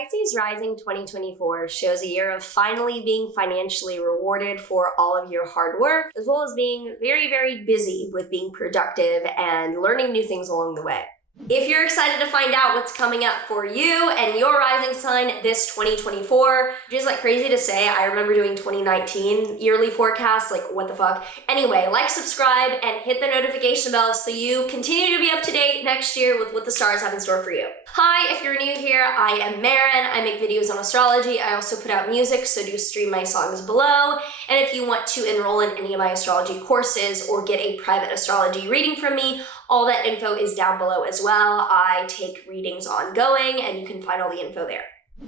Pisces Rising 2024 shows a year of finally being financially rewarded for all of your hard work, as well as being very, very busy with being productive and learning new things along the way. If you're excited to find out what's coming up for you and your rising sign this 2024, which is like crazy to say, I remember doing 2019 yearly forecasts, like what the fuck. Anyway, like, subscribe, and hit the notification bell so you continue to be up to date next year with what the stars have in store for you. Hi, if you're new here, I am Maren. I make videos on astrology. I also put out music, so do stream my songs below. And if you want to enroll in any of my astrology courses or get a private astrology reading from me, all that info is down below as well. I take readings ongoing, and you can find all the info there.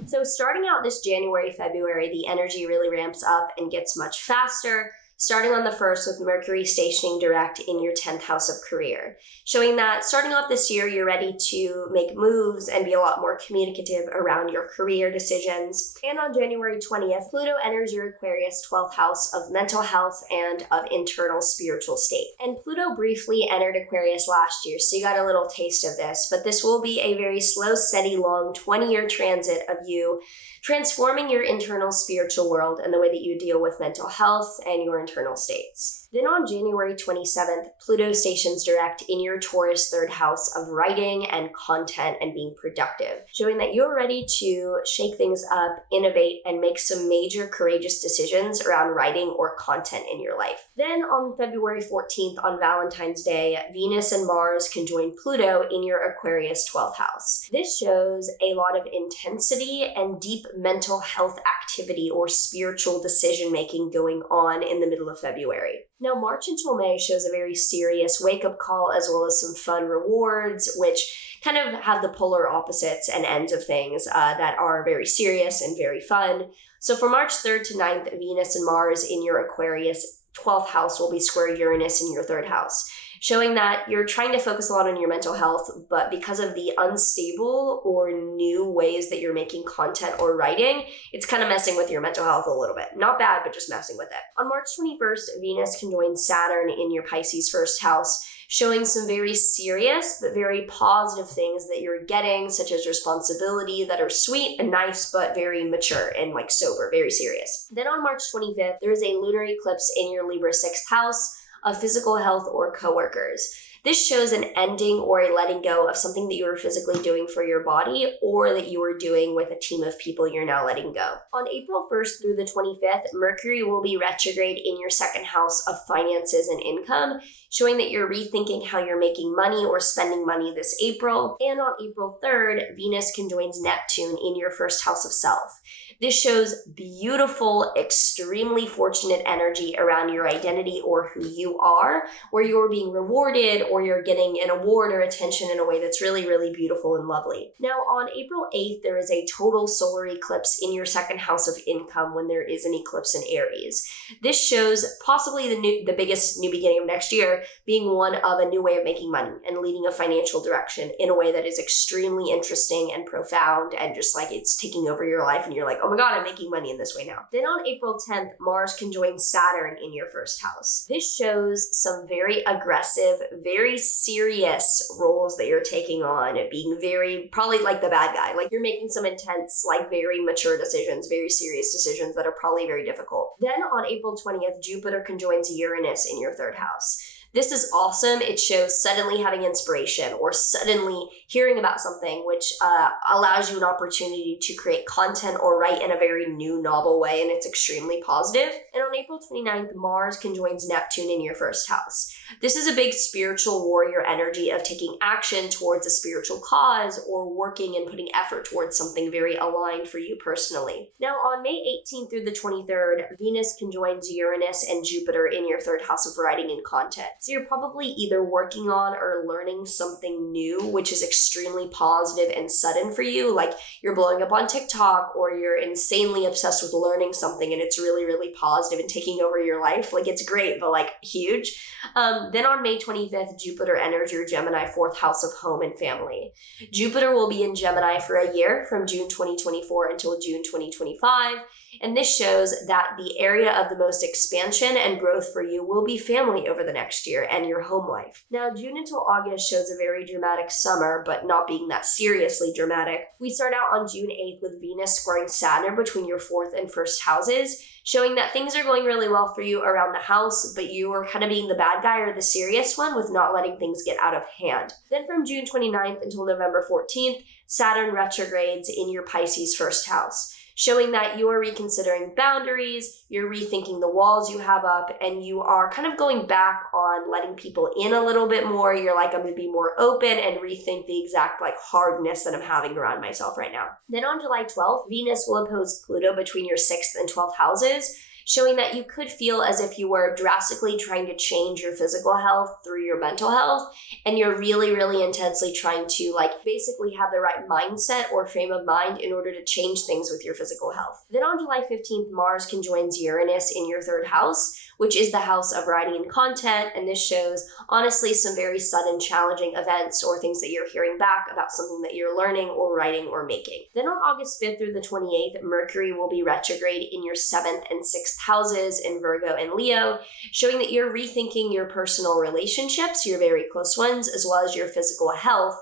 So starting out this January, February, the energy really ramps up and gets much faster, starting on the 1st with Mercury stationing direct in your 10th house of career, showing that starting off this year, you're ready to make moves and be a lot more communicative around your career decisions. And on January 20th, Pluto enters your Aquarius 12th house of mental health and of internal spiritual state. And Pluto briefly entered Aquarius last year, so you got a little taste of this, but this will be a very slow, steady, long 20-year transit of you transforming your internal spiritual world and the way that you deal with mental health and your internal states. Then on January 27th, Pluto stations direct in your Taurus 3rd house of writing and content and being productive, showing that you're ready to shake things up, innovate, and make some major courageous decisions around writing or content in your life. Then on February 14th, on Valentine's Day, Venus and Mars conjoin Pluto in your Aquarius 12th house. This shows a lot of intensity and deep mental health activity or spiritual decision-making going on in the middle of February. Now, March until May shows a very serious wake-up call as well as some fun rewards, which kind of have the polar opposites and ends of things that are very serious and very fun. So for March 3rd to 9th, Venus and Mars in your Aquarius 12th house will be square Uranus in your 3rd house, showing that you're trying to focus a lot on your mental health, but because of the unstable or new ways that you're making content or writing, it's kind of messing with your mental health a little bit. Not bad, but just messing with it. On March 21st, Venus conjoins Saturn in your Pisces 1st house, showing some very serious but very positive things that you're getting, such as responsibility, that are sweet and nice, but very mature and like sober, very serious. Then on March 25th, there is a lunar eclipse in your Libra 6th house of physical health or coworkers. This shows an ending or a letting go of something that you were physically doing for your body or that you were doing with a team of people you're now letting go. On April 1st through the 25th, Mercury will be retrograde in your 2nd house of finances and income, showing that you're rethinking how you're making money or spending money this April. And on April 3rd, Venus conjoins Neptune in your 1st house of self. This shows beautiful, extremely fortunate energy around your identity or who you are, where you're being rewarded or you're getting an award or attention in a way that's really, really beautiful and lovely. Now, on April 8th, there is a total solar eclipse in your 2nd house of income when there is an eclipse in Aries. This shows possibly the biggest new beginning of next year being one of a new way of making money and leading a financial direction in a way that is extremely interesting and profound and just like it's taking over your life and you're like, oh my God, I'm making money in this way now. Then on April 10th, Mars conjoins Saturn in your 1st house. This shows some very aggressive, very serious roles that you're taking on, being very, probably like the bad guy. Like you're making some intense, like very mature decisions, very serious decisions that are probably very difficult. Then on April 20th, Jupiter conjoins Uranus in your 3rd house. This is awesome. It shows suddenly having inspiration or suddenly hearing about something, which allows you an opportunity to create content or write in a very new, novel way, and it's extremely positive. And on April 29th, Mars conjoins Neptune in your 1st house. This is a big spiritual warrior energy of taking action towards a spiritual cause or working and putting effort towards something very aligned for you personally. Now, on May 18th through the 23rd, Venus conjoins Uranus and Jupiter in your 3rd house of writing and content. So you're probably either working on or learning something new, which is extremely positive and sudden for you. Like you're blowing up on TikTok or you're insanely obsessed with learning something and it's really, really positive and taking over your life. Like it's great, but like huge. Then on May 25th, Jupiter enters your Gemini 4th house of home and family. Jupiter will be in Gemini for a year from June 2024 until June 2025. And this shows that the area of the most expansion and growth for you will be family over the next year. year and your home life. Now, June until August shows a very dramatic summer, but not being that seriously dramatic. We start out on June 8th with Venus squaring Saturn between your 4th and 1st houses, showing that things are going really well for you around the house, but you are kind of being the bad guy or the serious one with not letting things get out of hand. Then from June 29th until November 14th, Saturn retrogrades in your Pisces 1st house, showing that you are reconsidering boundaries, you're rethinking the walls you have up, and you are kind of going back on letting people in a little bit more. You're like, I'm going to be more open and rethink the exact hardness that I'm having around myself right now. Then on July 12th, Venus will oppose Pluto between your 6th and 12th houses, showing that you could feel as if you were drastically trying to change your physical health through your mental health, and you're really, really intensely trying to basically have the right mindset or frame of mind in order to change things with your physical health. Then on July 15th, Mars conjoins Uranus in your 3rd house, which is the house of writing and content, and this shows honestly some very sudden challenging events or things that you're hearing back about something that you're learning or writing or making. Then on August 5th through the 28th, Mercury will be retrograde in your 7th and 6th houses in Virgo and Leo, showing that you're rethinking your personal relationships, your very close ones, as well as your physical health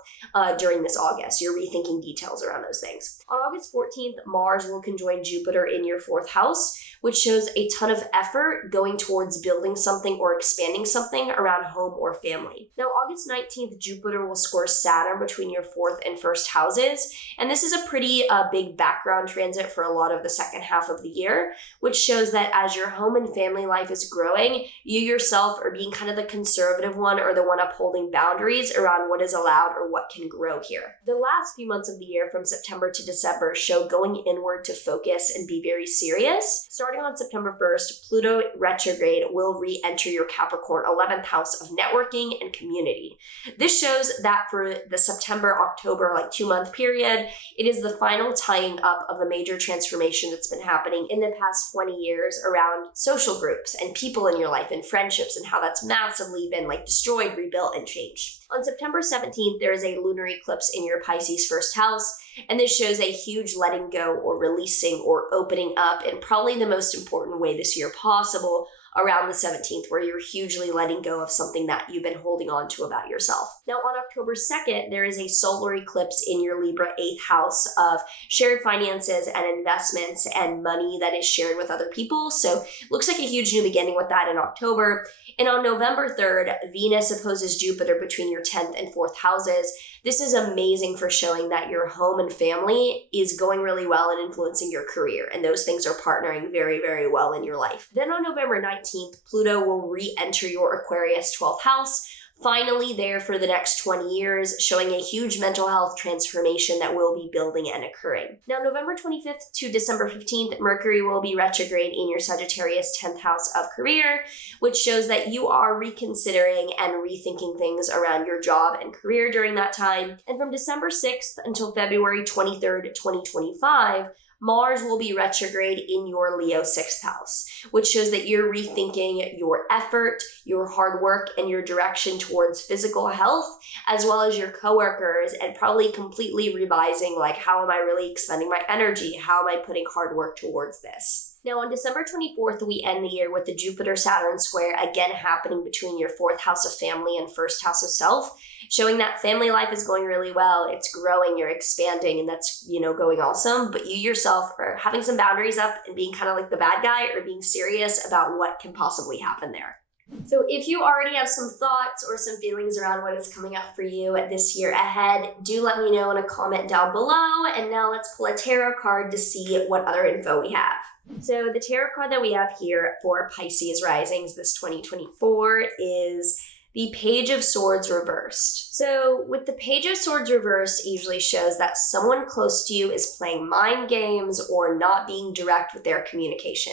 during this August. You're rethinking details around those things. On August 14th, Mars will conjoin Jupiter in your 4th house, which shows a ton of effort going towards building something or expanding something around home or family. Now, August 19th, Jupiter will square Saturn between your 4th and 1st houses, and this is a pretty big background transit for a lot of the second half of the year, which shows that as your home and family life is growing, you yourself are being kind of the conservative one or the one upholding boundaries around what is allowed or what can grow here. The last few months of the year from September to December show going inward to focus and be very serious. Starting on September 1st, Pluto retrograde will re-enter your Capricorn 11th house of networking and community. This shows that for the September-October 2-month period, it is the final tying up of a major transformation that's been happening in the past 20 years around social groups and people in your life and friendships and how that's massively been destroyed, rebuilt, and changed. On September 17th, there is a lunar eclipse in your Pisces 1st house, and this shows a huge letting go or releasing or opening up in probably the most important way this year possible around the 17th, where you're hugely letting go of something that you've been holding on to about yourself. Now, on October 2nd, there is a solar eclipse in your Libra 8th house of shared finances and investments and money that is shared with other people. So looks like a huge new beginning with that in October. And on November 3rd, Venus opposes Jupiter between your 10th and 4th houses. This is amazing for showing that your home and family is going really well and influencing your career. And those things are partnering very, very well in your life. Then on November 19th, Pluto will re-enter your Aquarius 12th house, finally there for the next 20 years, showing a huge mental health transformation that will be building and occurring. Now, November 25th to December 15th, Mercury will be retrograde in your Sagittarius 10th house of career, which shows that you are reconsidering and rethinking things around your job and career during that time. And from December 6th until February 23rd, 2025, Mars will be retrograde in your Leo 6th house, which shows that you're rethinking your effort, your hard work, and your direction towards physical health, as well as your coworkers, and probably completely revising how am I really expending my energy? How am I putting hard work towards this? Now, on December 24th, we end the year with the Jupiter-Saturn square again happening between your 4th house of family and 1st house of self, showing that family life is going really well. It's growing, you're expanding, and that's, going awesome. But you yourself are having some boundaries up and being kind of like the bad guy or being serious about what can possibly happen there. So if you already have some thoughts or some feelings around what is coming up for you this year ahead, do let me know in a comment down below. And now let's pull a tarot card to see what other info we have. So the tarot card that we have here for Pisces Risings this 2024 is the Page of Swords reversed. So with the Page of Swords reversed, it usually shows that someone close to you is playing mind games or not being direct with their communication.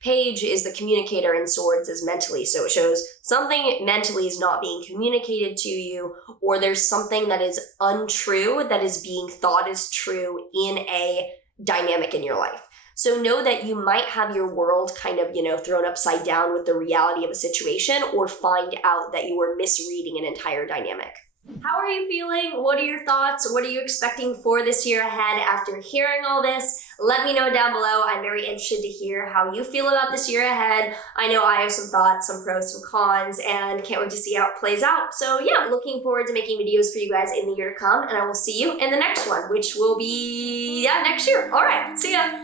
Page is the communicator and Swords is mentally. So it shows something mentally is not being communicated to you, or there's something that is untrue that is being thought is true in a dynamic in your life. So know that you might have your world kind of, thrown upside down with the reality of a situation, or find out that you were misreading an entire dynamic. How are you feeling? What are your thoughts? What are you expecting for this year ahead after hearing all this? Let me know down below. I'm very interested to hear how you feel about this year ahead. I know I have some thoughts, some pros, some cons, and can't wait to see how it plays out. So yeah, looking forward to making videos for you guys in the year to come, and I will see you in the next one, which will be next year. All right, see ya.